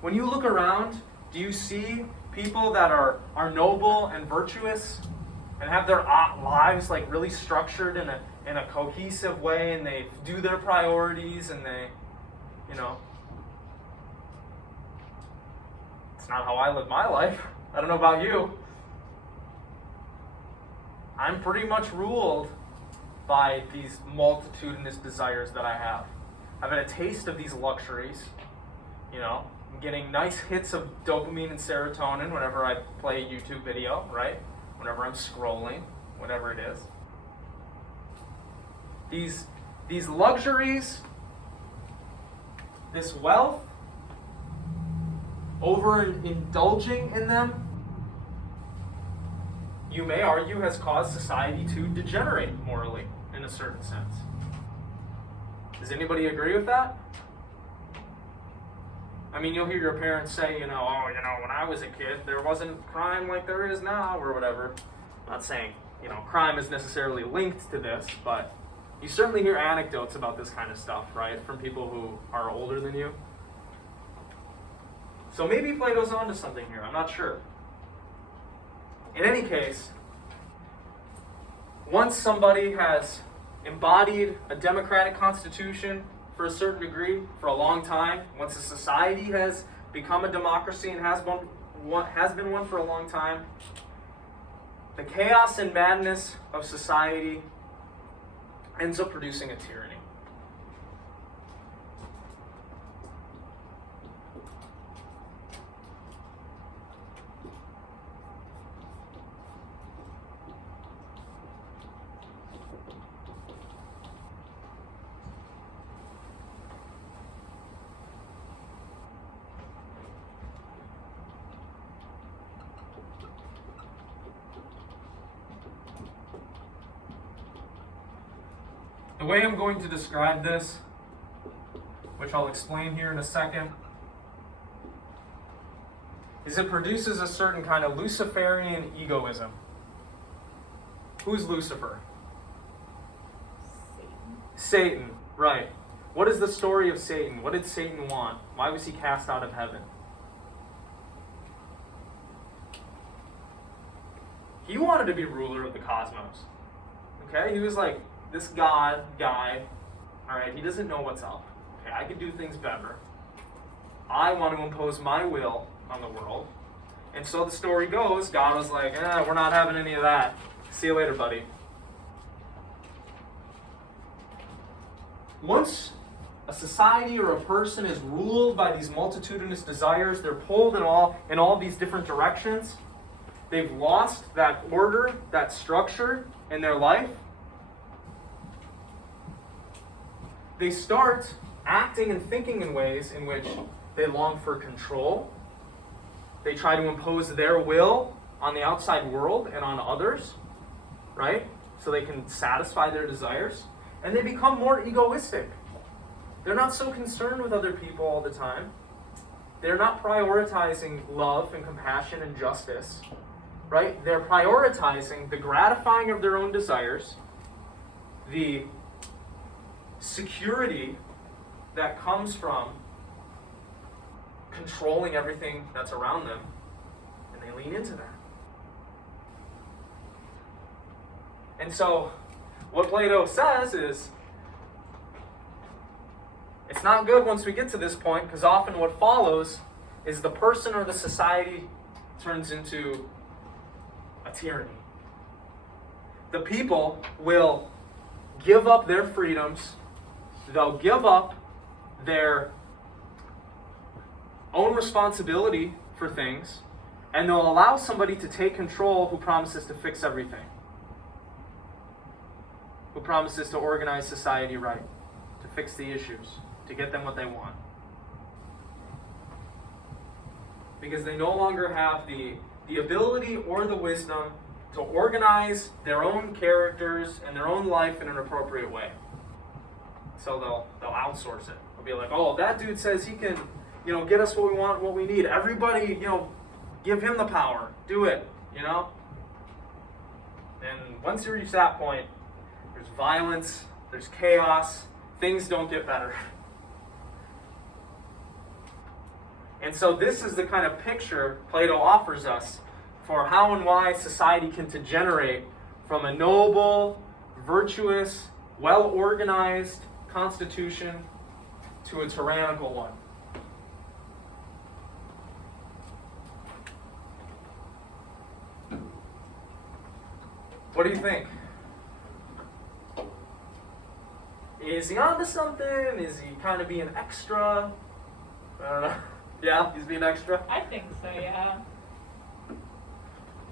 When you look around, do you see people that are noble and virtuous and have their lives like really structured in a cohesive way, and they do their priorities, and they, it's not how I live my life. I don't know about you. I'm pretty much ruled by these multitudinous desires that I have. I've had a taste of these luxuries, I'm getting nice hits of dopamine and serotonin whenever I play a YouTube video, right? Whenever I'm scrolling, whatever it is. These luxuries, this wealth, overindulging in them, you may argue has caused society to degenerate morally in a certain sense. Does anybody agree with that? I mean, you'll hear your parents say, when I was a kid, there wasn't crime like there is now, or whatever. I'm not saying, crime is necessarily linked to this, but you certainly hear anecdotes about this kind of stuff, right, from people who are older than you. So maybe Plato's onto something here, I'm not sure. In any case, once somebody has embodied a democratic constitution for a certain degree for a long time, once a society has become a democracy and has been one for a long time, the chaos and madness of society ends up producing a tyranny. The way I'm going to describe this, which I'll explain here in a second, is it produces a certain kind of Luciferian egoism. Who's Lucifer? Satan, right. What is the story of Satan? What did Satan want? Why was he cast out of heaven? He wanted to be ruler of the cosmos. Okay? He was like, this God guy, all right, he doesn't know what's up. Okay, I can do things better. I want to impose my will on the world. And so the story goes, God was like, we're not having any of that. See you later, buddy. Once a society or a person is ruled by these multitudinous desires, they're pulled in all these different directions. They've lost that order, that structure in their life. They start acting and thinking in ways in which they long for control. They try to impose their will on the outside world and on others, right? So they can satisfy their desires. And they become more egoistic. They're not so concerned with other people all the time. They're not prioritizing love and compassion and justice, right? They're prioritizing the gratifying of their own desires, the security that comes from controlling everything that's around them, and they lean into that. And so, what Plato says is, it's not good once we get to this point, because often what follows is the person or the society turns into a tyranny. The people will give up their freedoms. They'll give up their own responsibility for things, and they'll allow somebody to take control who promises to fix everything, who promises to organize society right, to fix the issues, to get them what they want. Because they no longer have the ability or the wisdom to organize their own characters and their own life in an appropriate way. So they'll outsource it. They'll be like, oh, that dude says he can, get us what we want, what we need. Everybody, give him the power. Do it, And once you reach that point, there's violence, there's chaos, things don't get better. And so this is the kind of picture Plato offers us for how and why society can degenerate from a noble, virtuous, well-organized constitution to a tyrannical one. What do you think? Is he onto something? Is he kind of being extra? I don't know. Yeah, he's being extra? I think so, yeah.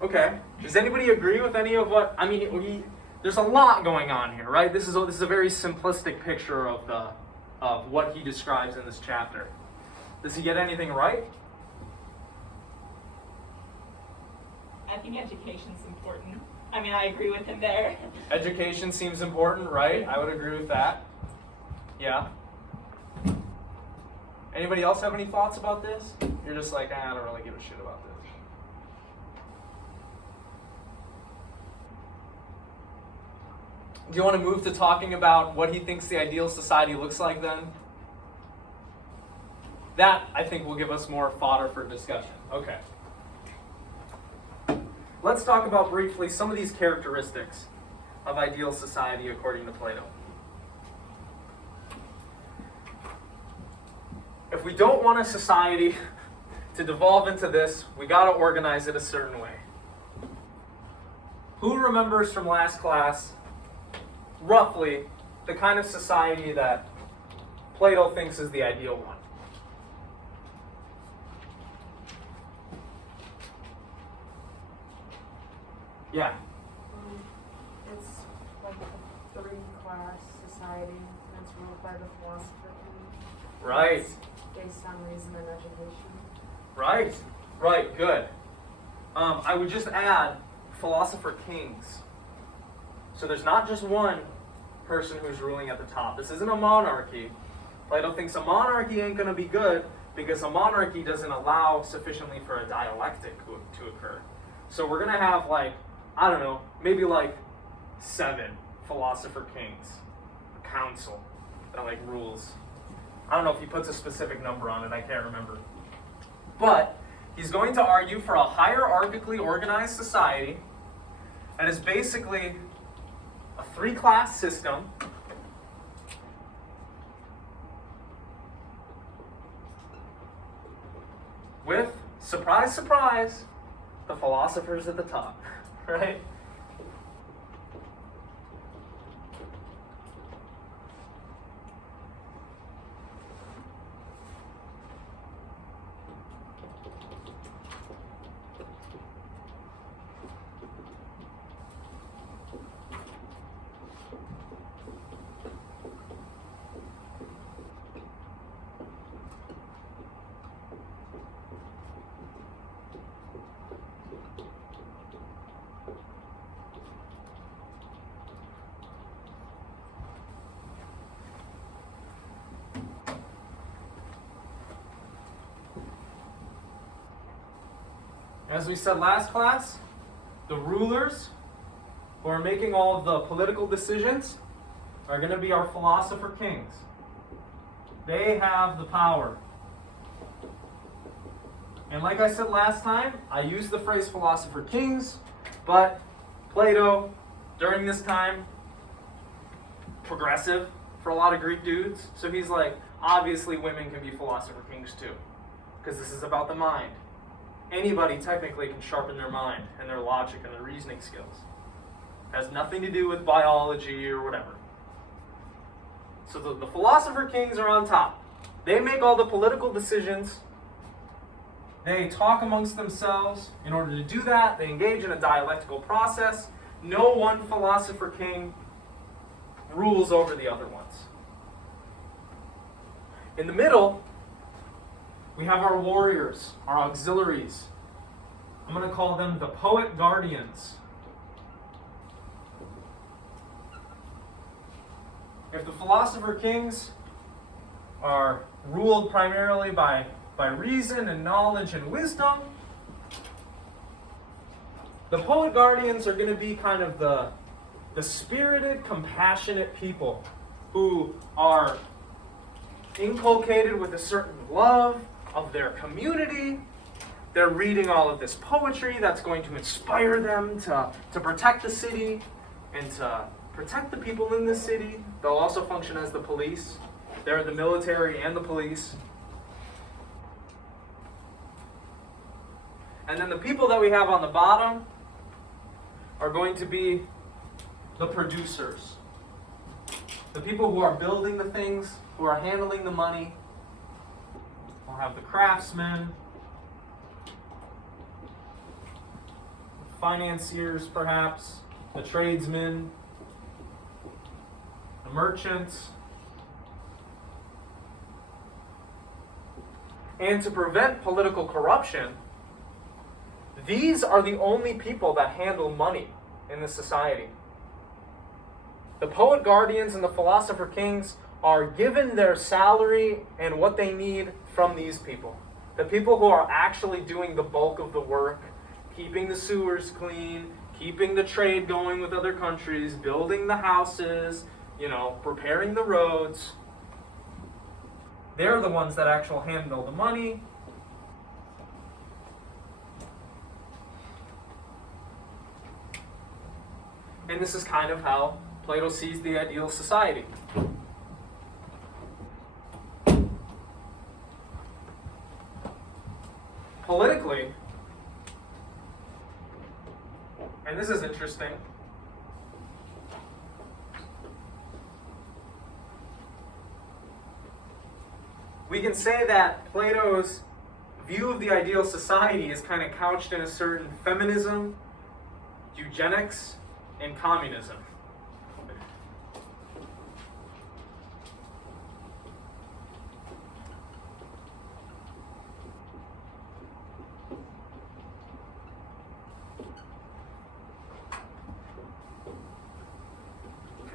Okay. Does anybody agree with any of what, I mean, there's a lot going on here, right? This is a very simplistic picture of what he describes in this chapter. Does he get anything right? I think education's important. I mean, I agree with him there. Education seems important, right? I would agree with that. Yeah. Anybody else have any thoughts about this? You're just like, I don't really give a shit about this. Do you want to move to talking about what he thinks the ideal society looks like then? That, I think, will give us more fodder for discussion. Okay. Let's talk about briefly some of these characteristics of ideal society according to Plato. If we don't want a society to devolve into this, we got to organize it a certain way. Who remembers from last class, roughly, the kind of society that Plato thinks is the ideal one? Yeah. It's like a three-class society, and it's ruled by the philosopher king. Right. It's based on reason and education. Right. Right. Good. I would just add philosopher kings. So there's not just one person who's ruling at the top. This isn't a monarchy. Plato thinks a monarchy ain't going to be good because a monarchy doesn't allow sufficiently for a dialectic to occur. So we're going to have I don't know, maybe 7 philosopher kings, a council that rules. I don't know if he puts a specific number on it, I can't remember. But he's going to argue for a hierarchically organized society that is basically a 3-class system with, surprise, surprise, the philosophers at the top. Right? As we said last class, the rulers who are making all of the political decisions are going to be our philosopher kings. They have the power. And like I said last time, I used the phrase philosopher kings, but Plato, during this time, progressive for a lot of Greek dudes. So he's like, obviously women can be philosopher kings too, because this is about the mind. Anybody technically can sharpen their mind and their logic and their reasoning skills. It has nothing to do with biology or whatever. So the philosopher kings are on top. They make all the political decisions. They talk amongst themselves. In order to do that, they engage in a dialectical process. No one philosopher king rules over the other ones. In the middle, we have our warriors, our auxiliaries. I'm going to call them the poet guardians. If the philosopher kings are ruled primarily by reason and knowledge and wisdom, the poet guardians are going to be kind of the spirited, compassionate people who are inculcated with a certain love, of their community. They're reading all of this poetry that's going to inspire them to protect the city and to protect the people in the city. They'll also function as the police. They're the military and the police. And then the people that we have on the bottom are going to be the producers. The people who are building the things, who are handling the money. We'll have the craftsmen, financiers perhaps, the tradesmen, the merchants. And to prevent political corruption, these are the only people that handle money in the society. The poet guardians and the philosopher kings are given their salary and what they need from these people. The people who are actually doing the bulk of the work, keeping the sewers clean, keeping the trade going with other countries, building the houses, preparing the roads. They're the ones that actually handle the money. And this is kind of how Plato sees the ideal society. Politically, and this is interesting, we can say that Plato's view of the ideal society is kind of couched in a certain feminism, eugenics, and communism.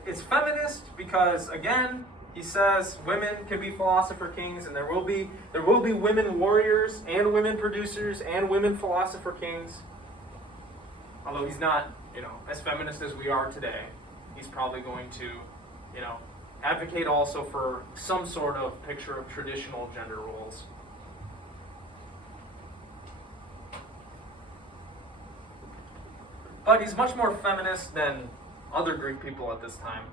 It's feminist because, again, he says women can be philosopher kings, and there will be women warriors and women producers and women philosopher kings. Although he's not, as feminist as we are today, he's probably going to, advocate also for some sort of picture of traditional gender roles. But he's much more feminist than other Greek people at this time.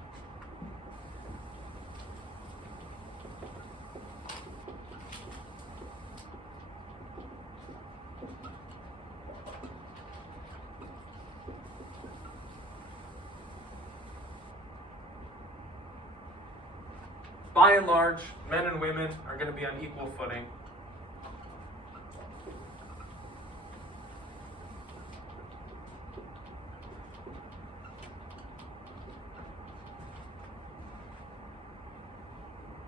By and large, men and women are going to be on equal footing.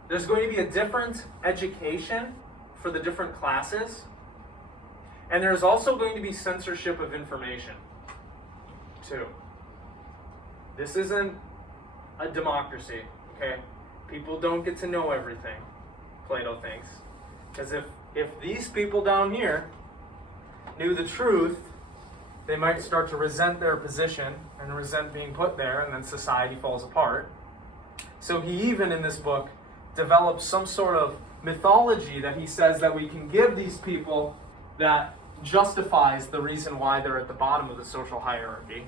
There's going to be a different education for the different classes. And there's also going to be censorship of information, too. This isn't a democracy, okay? People don't get to know everything, Plato thinks. Because if these people down here knew the truth, they might start to resent their position and resent being put there, and then society falls apart. So he even, in this book, develops some sort of mythology that he says that we can give these people that justifies the reason why they're at the bottom of the social hierarchy.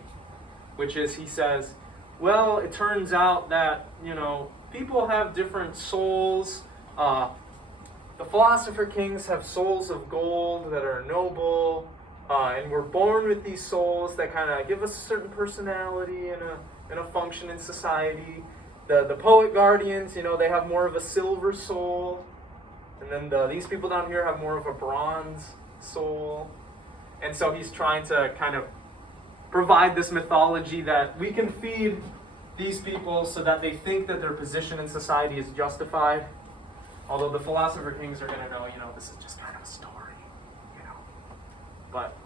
Which is, he says, well, it turns out that, people have different souls. The philosopher kings have souls of gold that are noble, and we're born with these souls that kind of give us a certain personality and a function in society. The poet guardians, they have more of a silver soul, and then these people down here have more of a bronze soul. And so he's trying to kind of provide this mythology that we can feed these people so that they think that their position in society is justified. Although the philosopher kings are going to know, this is just kind of a story, But,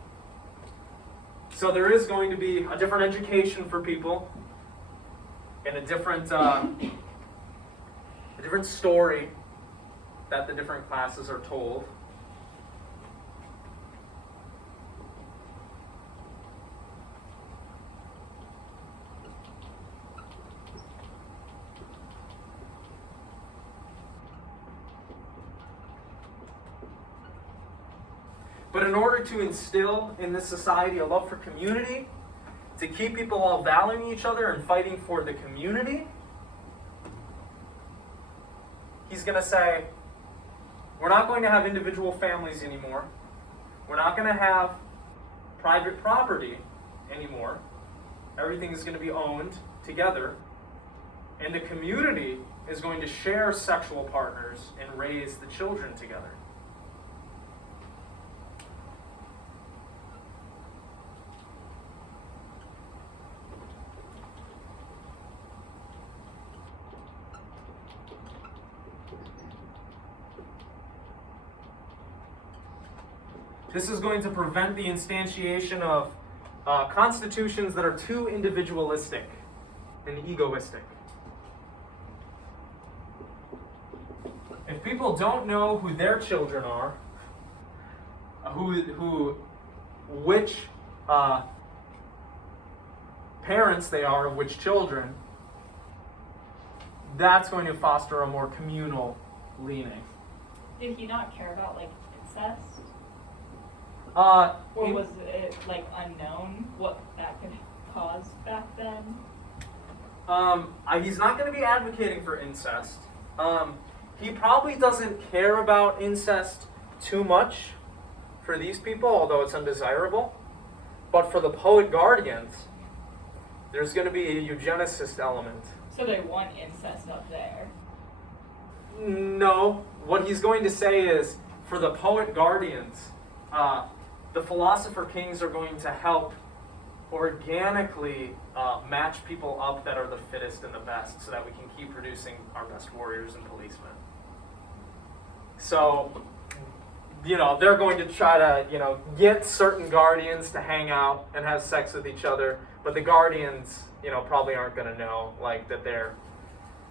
so there is going to be a different education for people and a different story that the different classes are told. But in order to instill in this society a love for community, to keep people all valuing each other and fighting for the community, he's going to say, we're not going to have individual families anymore. We're not going to have private property anymore. Everything is going to be owned together. And the community is going to share sexual partners and raise the children together. This is going to prevent the instantiation of constitutions that are too individualistic and egoistic. If people don't know who their children are, which parents they are of which children, that's going to foster a more communal leaning. Did he not care about like incest? Or Or was it like unknown what that could cause back then? He's not going to be advocating for incest. He probably doesn't care about incest too much for these people, although it's undesirable. But for the poet guardians, there's going to be a eugenicist element. So they want incest up there. No. What he's going to say is, for the poet guardians, the philosopher kings are going to help organically match people up that are the fittest and the best so that we can keep producing our best warriors and policemen. So, they're going to try to, get certain guardians to hang out and have sex with each other, but the guardians, probably aren't going to know, like, that they're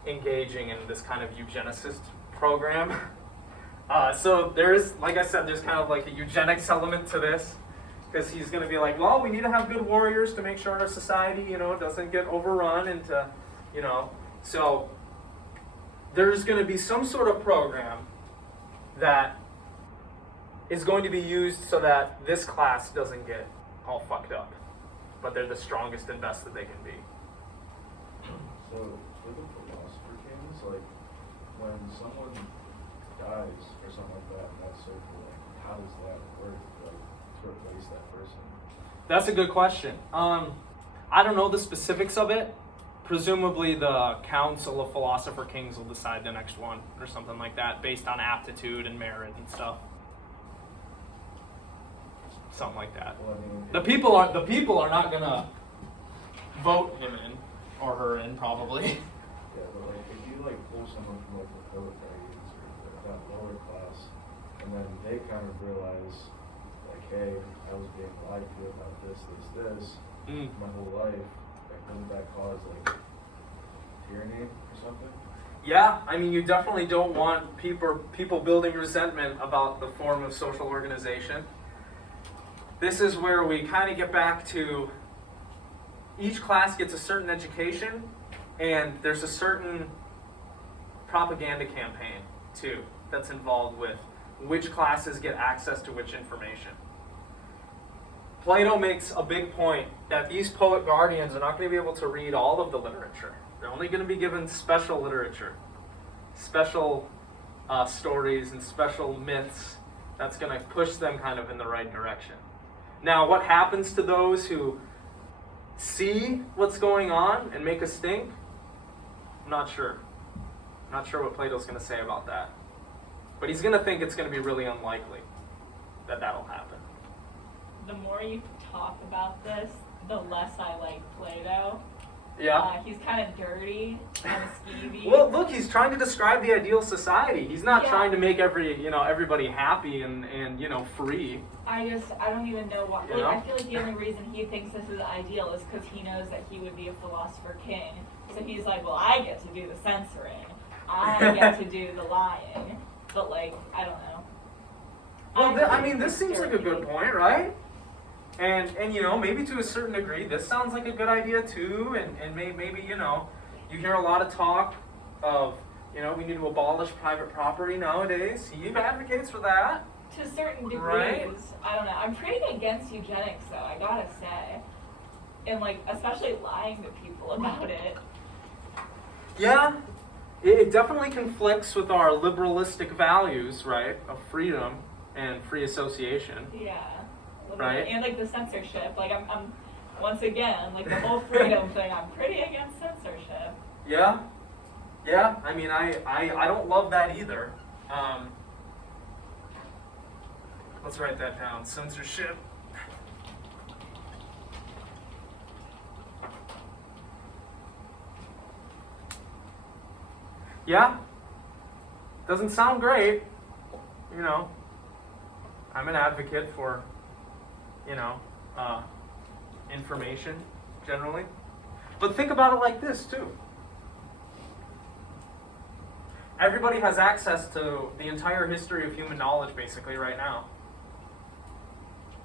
engaging in this kind of eugenicist program. So there is, like I said, there's kind of like a eugenics element to this, because he's going to be like, well, we need to have good warriors to make sure our society, doesn't get overrun into, so there's going to be some sort of program that is going to be used so that this class doesn't get all fucked up, but they're the strongest and best that they can be. So for the philosopher kings, like when someone dies or something like that in that circle, like how does that work, like to replace that person? That's a good question. I don't know the specifics of it. Presumably the Council of Philosopher Kings will decide the next one or something like that based on aptitude and merit and stuff. Something like that. Well, I mean, The people are not gonna vote him in or her in, probably. yeah, but like if you like pull someone from like the proletariats or that lower class, and then they kind of realize like, hey, I was being lied to about this my whole life, like doesn't that cause like tyranny or something? Yeah, I mean, you definitely don't want people building resentment about the form of social organization. This is where we kind of get back to each class gets a certain education, and there's a certain propaganda campaign, too, that's involved with which classes get access to which information. Plato makes a big point that these poet guardians are not going to be able to read all of the literature. They're only going to be given special literature, special stories and special myths that's going to push them kind of in the right direction. Now, what happens to those who see what's going on and make a stink? I'm not sure. I'm not sure what Plato's going to say about that. But he's going to think it's going to be really unlikely that that'll happen. The more you talk about this, the less I like Plato. Yeah. He's kind of dirty and skeevy. Well, look, he's trying to describe the ideal society. He's not Yeah. trying to make everybody happy and free. I don't even know why. You Like, know? I feel like the only reason he thinks this is ideal is because he knows that he would be a philosopher king. So he's like, well, I get to do the censoring. I get to do the lying. But, like, I don't know. Well, this seems like a good point, right? And maybe to a certain degree, this sounds like a good idea too. And maybe you hear a lot of talk of we need to abolish private property nowadays. He advocates for that. To certain degrees, Right? I don't know. I'm pretty against eugenics, though. I gotta say, and like especially lying to people about it. Yeah, it definitely conflicts with our liberalistic values, right, of freedom and free association. Yeah. Right. And like the censorship. Like I'm once again like the whole freedom thing. I'm pretty against censorship. Yeah, yeah. I mean, I don't love that either. Let's write that down. Censorship. Yeah. Doesn't sound great. You know, I'm an advocate for, you know, information generally. But think about it like this too. Everybody has access to the entire history of human knowledge basically right now.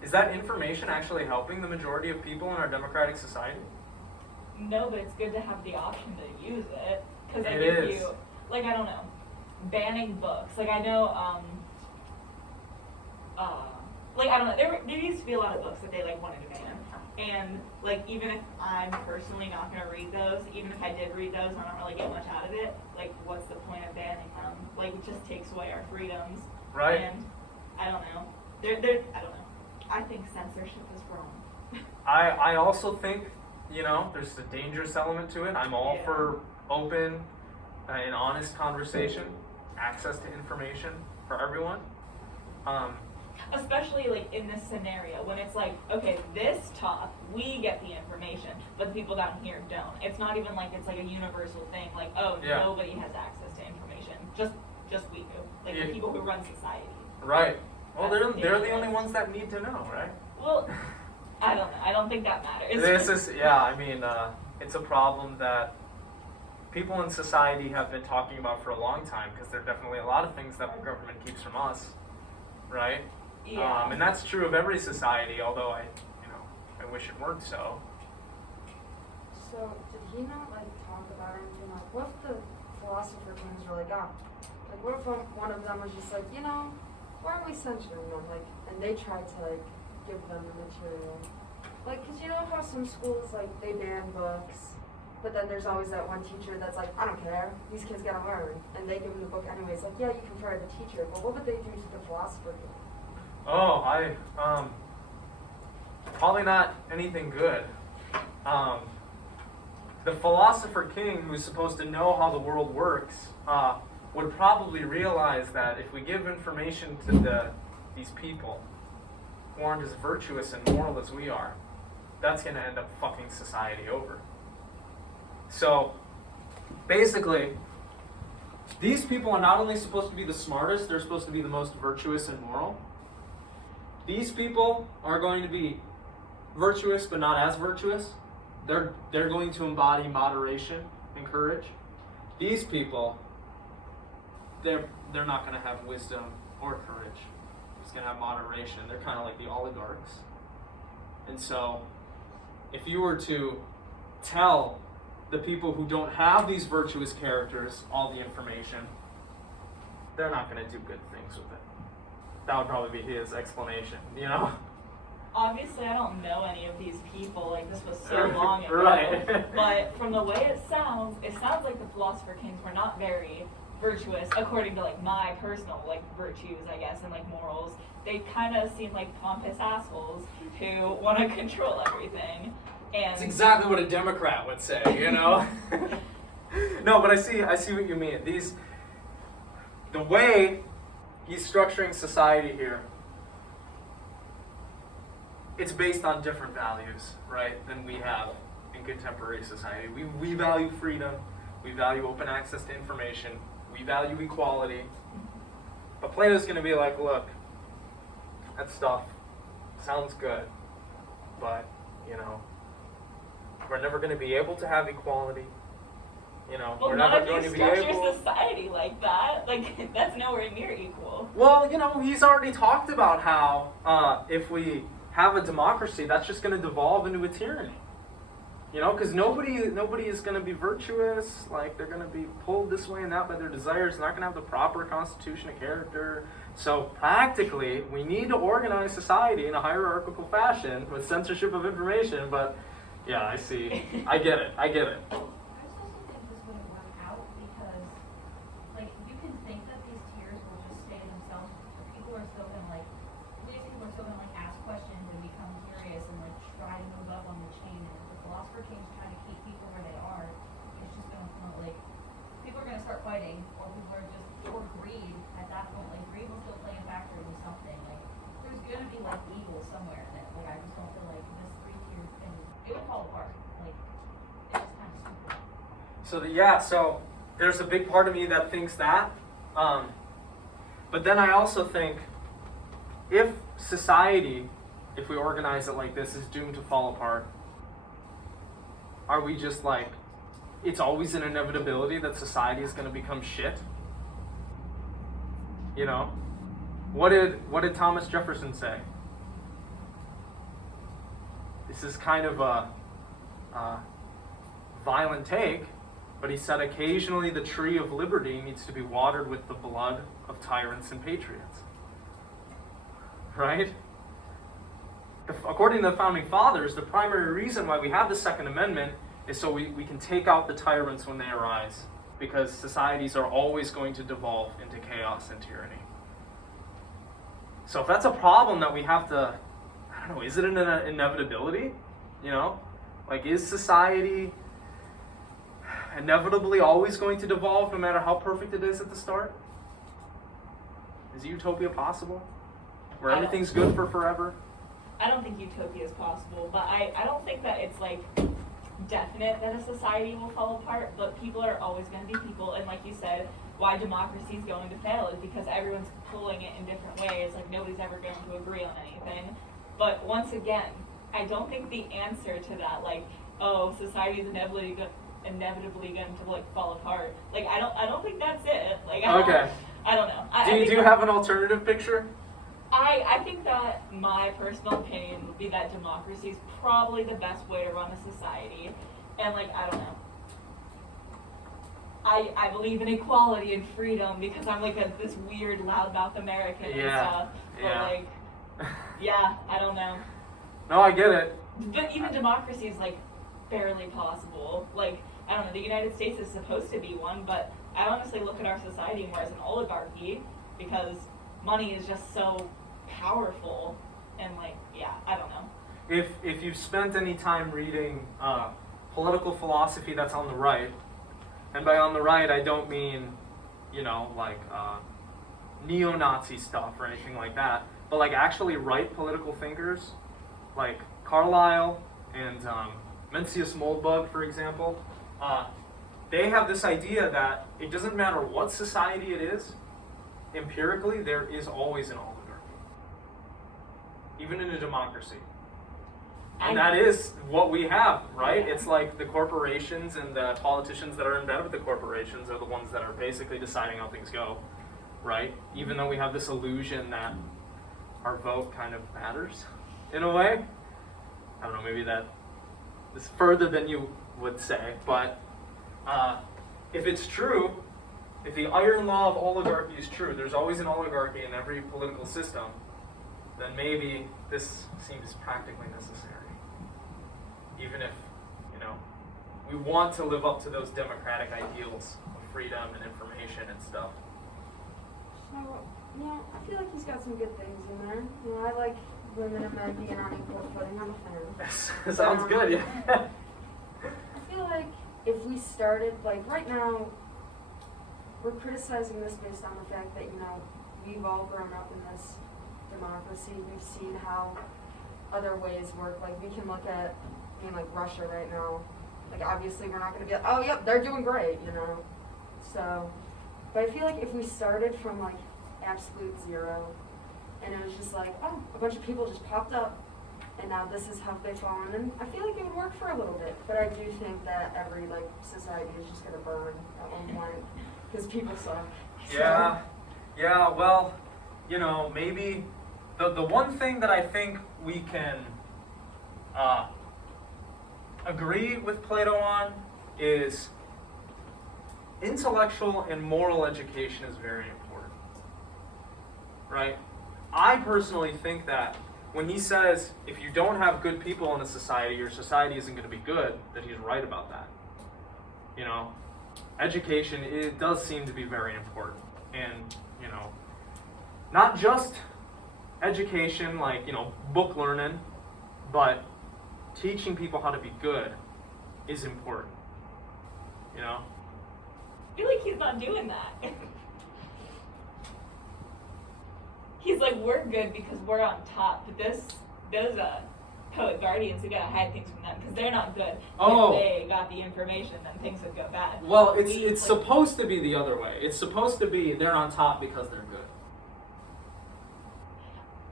Is that information actually helping the majority of people in our democratic society? No, but it's good to have the option to use it because It if is. you like I don't know, banning books. Like I know like I don't know, there used to be a lot of books that they like wanted to ban. And like even if I'm personally not gonna read those, even if I did read those and I don't really get much out of it, like what's the point of banning them? Like it just takes away our freedoms. Right. And I don't know. I don't know. I think censorship is wrong. I also think, you know, there's a dangerous element to it. I'm all Yeah. for open and honest conversation, access to information for everyone. Especially like in this scenario when it's like, okay, this top we get the information, but the people down here don't. It's not even like it's like a universal thing. Like, oh, Yeah. nobody has access to information. Just we do. Like Yeah. the people who run society. Right. Well, they're That's the only dangerous. ones that need to know, right? Well, I don't know. I don't think that matters. This is, yeah, I mean, it's a problem that people in society have been talking about for a long time because there are definitely a lot of things that our government keeps from us, right? Yeah. And that's true of every society, although I wish it weren't so. So did he not like talk about anything like what if the philosopher kings were like, like what if one of them was just like, why aren't we censoring them? Like, and they tried to like give them the material. Like, cause you know how some schools like they ban books, but then there's always that one teacher that's like, I don't care, these kids gotta learn, and they give them the book anyways. Like, yeah, you can fire the teacher, but what would they do to the philosopher king? Oh, probably not anything good. The philosopher king, who's supposed to know how the world works, would probably realize that if we give information to these people who aren't as virtuous and moral as we are, that's going to end up fucking society over. So, basically, these people are not only supposed to be the smartest, they're supposed to be the most virtuous and moral. These people are going to be virtuous but not as virtuous. They're going to embody moderation and courage. These people, they're not going to have wisdom or courage. They're just going to have moderation. They're kind of like the oligarchs. And so, if you were to tell the people who don't have these virtuous characters all the information, they're not going to do good things with it. That would probably be his explanation, you know? Obviously, I don't know any of these people. Like, this was so long ago. Right. But from the way it sounds like the philosopher kings were not very virtuous, according to, like, my personal, like, virtues, I guess, and, like, morals. They kind of seem like pompous assholes who want to control everything. And It's exactly what a Democrat would say, you know? No, but I see what you mean. The way he's structuring society here, it's based on different values, right, than we have in contemporary society. We value freedom, we value open access to information, we value equality. But Plato's going to be like, look, that stuff sounds good, but, we're never going to be able to have equality. well, We're none never of going you to be structure able... society like that. Like, that's nowhere near equal. Well, he's already talked about how if we have a democracy, that's just going to devolve into a tyranny. Because nobody is going to be virtuous. Like, they're going to be pulled this way and that by their desires. They're not going to have the proper constitution of character. So practically, we need to organize society in a hierarchical fashion with censorship of information, but yeah, I see. I get it. I just also think this wouldn't work out because, like, you can think that these tiers will just stay themselves, but people are still gonna, like, these people are still gonna, like, ask questions and become curious and, like, try to move up on the chain. And if the philosopher king's trying to keep people where they are, it's just gonna promote, like, people are gonna start fighting, or people are just, or greed at that point. Like, greed will still play a factor in something. Like, there's gonna be, like, evil somewhere in it. Like, I just don't feel like this three-tier thing, it would fall apart. Like, it's just kind of stupid. So there's a big part of me that thinks that. But then I also think if society, if we organize it like this, is doomed to fall apart, are we just like, it's always an inevitability that society is going to become shit? You know? What did Thomas Jefferson say? This is kind of a violent take, but he said occasionally the tree of liberty needs to be watered with the blood of tyrants and patriots. Right? According to the Founding Fathers, the primary reason why we have the Second Amendment is so we can take out the tyrants when they arise, because societies are always going to devolve into chaos and tyranny. So if that's a problem that we have to, I don't know, is it an inevitability? You know? Like, is society inevitably always going to devolve no matter how perfect it is at the start? Is utopia possible? Where everything's good for forever? I don't think utopia is possible, but I don't think that it's like definite that a society will fall apart, but people are always going to be people, and like you said, why democracy is going to fail is because everyone's pulling it in different ways, like nobody's ever going to agree on anything. But once again, I don't think the answer to that, like, oh, society is inevitably going to like fall apart, like I don't think that's it. Like, I don't know. Do you have an alternative picture? I think that my personal opinion would be that democracy is probably the best way to run a society. And, like, I don't know. I believe in equality and freedom because I'm, like, this weird loudmouth American and stuff. But, like, yeah, I don't know. No, I get it. But even democracy is, like, barely possible. Like, I don't know, the United States is supposed to be one, but I honestly look at our society more as an oligarchy because money is just so powerful, and like, yeah, I don't know. If you've spent any time reading political philosophy that's on the right, and by on the right I don't mean, you know, like neo-Nazi stuff or anything like that, but like actually right political thinkers, like Carlyle and Mencius Moldbug, for example, they have this idea that it doesn't matter what society it is, empirically there is always an oligarchy. Even in a democracy. And that is what we have, right? Yeah. It's like the corporations and the politicians that are in bed with the corporations are the ones that are basically deciding how things go, right? Even though we have this illusion that our vote kind of matters in a way. I don't know, maybe that is further than you would say, but if it's true, if the iron law of oligarchy is true, there's always an oligarchy in every political system, then maybe this seems practically necessary. Even if, you know, we want to live up to those democratic ideals of freedom and information and stuff. So, you know, I feel like he's got some good things in there. You know, I like women and men being on equal footing. I'm a fan. Sounds good, yeah. I feel like if we started, like right now, we're criticizing this based on the fact that, you know, we've all grown up in this democracy. We've seen how other ways work. Like, we can look at, I mean, like Russia right now. Like, obviously we're not going to be like, oh, yep, they're doing great, you know. So, but I feel like if we started from, like, absolute zero, and it was just like, oh, a bunch of people just popped up, and now this is how they've fallen, and I feel like it would work for a little bit. But I do think that every, like, society is just going to burn at one point, because people suck. Yeah, well, you know, maybe the one thing that I think we can agree with Plato on is intellectual and moral education is very important, right? I personally think that when he says, if you don't have good people in a society, your society isn't going to be good, that he's right about that. You know, education, it does seem to be very important. And, you know, not just education, like, you know, book learning, but teaching people how to be good is important. You know? I feel like he's not doing that. He's like, we're good because we're on top, but those poet guardians who gotta hide things from them because they're not good. Oh. If they got the information, then things would go bad. Well, it's supposed to be the other way. It's supposed to be they're on top because they're good.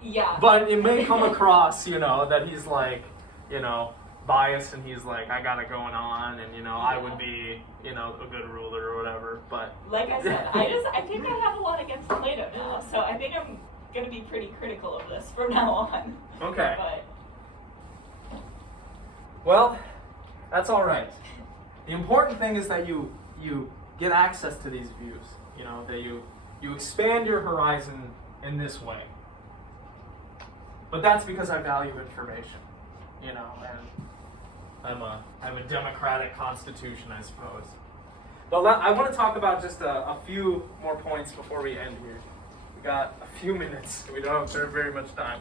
Yeah. But it may come across, you know, that he's like, you know, biased and he's like, I got it going on and, you know, I would be, you know, a good ruler or whatever. But like I said, I think I have a lot against Plato now, so I think I'm gonna be pretty critical of this from now on. Okay. But well, that's all right. The important thing is that you get access to these views. You know, that you expand your horizon in this way. But that's because I value information. You know, and I have a democratic constitution, I suppose. But I want to talk about just a few more points before we end here. We got a few minutes. We don't have very much time.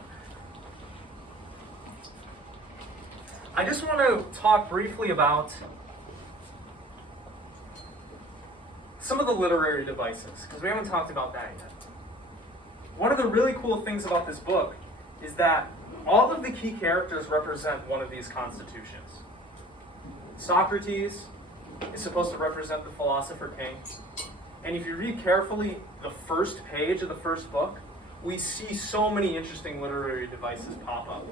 I just want to talk briefly about some of the literary devices, because we haven't talked about that yet. One of the really cool things about this book is that all of the key characters represent one of these constitutions. Socrates is supposed to represent the philosopher king. And if you read carefully the first page of the first book, we see so many interesting literary devices pop up.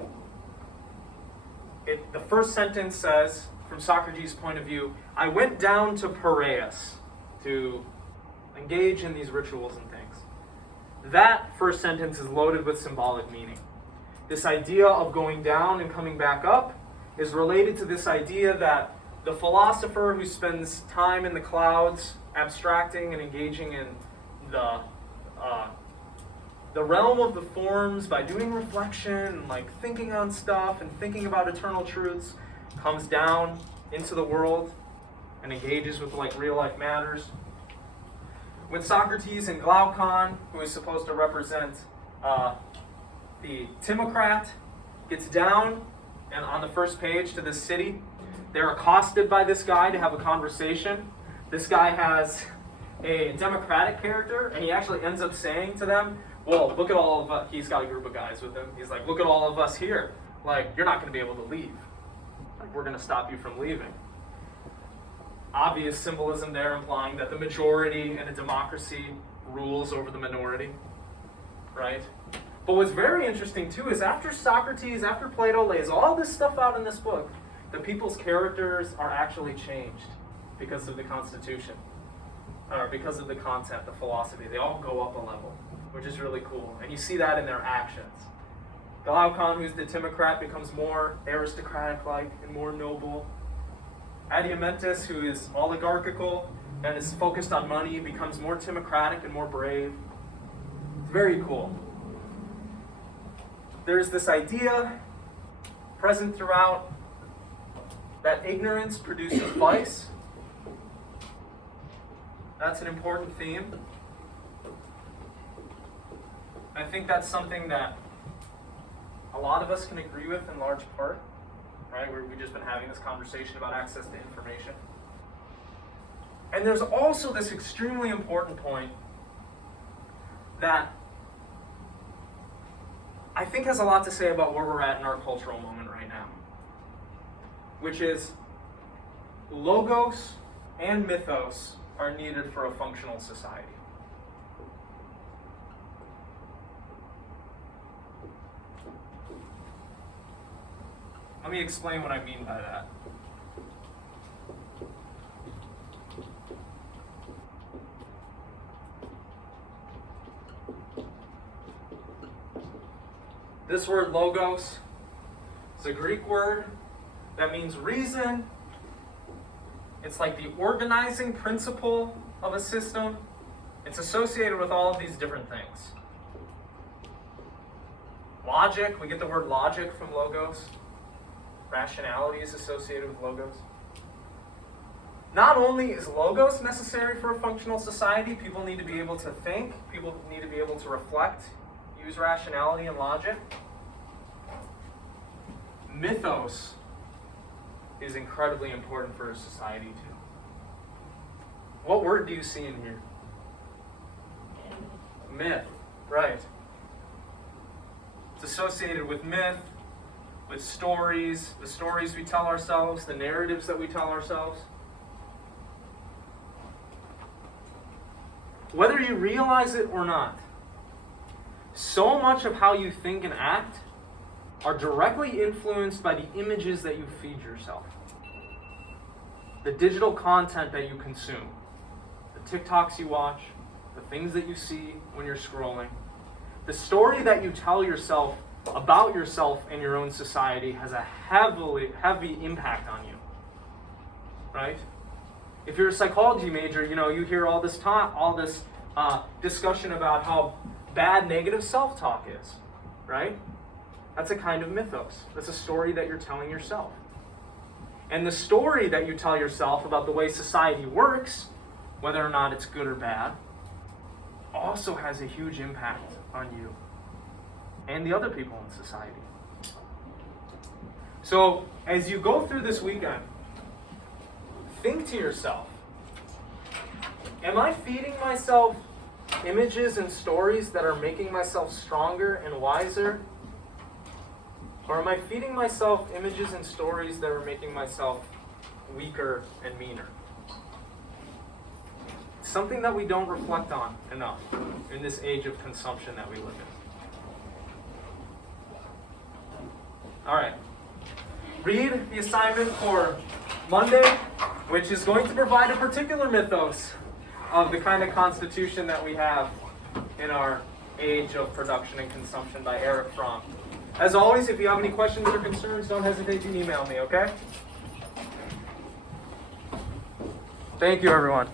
The first sentence says, from Socrates' point of view, I went down to Piraeus to engage in these rituals and things. That first sentence is loaded with symbolic meaning. This idea of going down and coming back up is related to this idea that the philosopher who spends time in the clouds, abstracting and engaging in the realm of the forms by doing reflection and like thinking on stuff and thinking about eternal truths, comes down into the world and engages with like real life matters. When Socrates and Glaucon, who is supposed to represent the Timocrat, gets down and on the first page to this city, they're accosted by this guy to have a conversation. This guy has a democratic character, and he actually ends up saying to them, well, look at all of us. He's got a group of guys with him. He's like, look at all of us here. Like, you're not going to be able to leave. Like, we're going to stop you from leaving. Obvious symbolism there implying that the majority in a democracy rules over the minority, right? But what's very interesting, too, is after Plato lays all this stuff out in this book, the people's characters are actually changed because of the Constitution, or because of the content, the philosophy. They all go up a level, which is really cool. And you see that in their actions. Glaucon, who's the Timocrat, becomes more aristocratic-like and more noble. Adiamentus, who is oligarchical and is focused on money, becomes more timocratic and more brave. It's very cool. There's this idea present throughout that ignorance produces vice. That's an important theme. I think that's something that a lot of us can agree with in large part, right? We've just been having this conversation about access to information. And there's also this extremely important point that I think has a lot to say about where we're at in our cultural moment right now, which is logos and mythos are needed for a functional society. Let me explain what I mean by that. This word logos is a Greek word that means reason. It's like the organizing principle of a system. It's associated with all of these different things. Logic, we get the word logic from logos. Rationality is associated with logos. Not only is logos necessary for a functional society, people need to be able to think, people need to be able to reflect, use rationality and logic. Mythos is incredibly important for a society too. What word do you see in here? Myth, right. It's associated with myth, with stories, the stories we tell ourselves, the narratives that we tell ourselves. Whether you realize it or not, so much of how you think and act are directly influenced by the images that you feed yourself. The digital content that you consume, the TikToks you watch, the things that you see when you're scrolling. The story that you tell yourself about yourself and your own society has a heavy impact on you, right? If you're a psychology major, you hear all this discussion about how bad negative self-talk is, right? That's a kind of mythos. That's a story that you're telling yourself. And the story that you tell yourself about the way society works, whether or not it's good or bad, also has a huge impact on you and the other people in society. So, as you go through this weekend, think to yourself, am I feeding myself images and stories that are making myself stronger and wiser? Or am I feeding myself images and stories that are making myself weaker and meaner? It's something that we don't reflect on enough in this age of consumption that we live in. All right. Read the assignment for Monday, which is going to provide a particular mythos of the kind of constitution that we have in our age of production and consumption by Eric Fromm. As always, if you have any questions or concerns, don't hesitate to email me, okay? Thank you, everyone.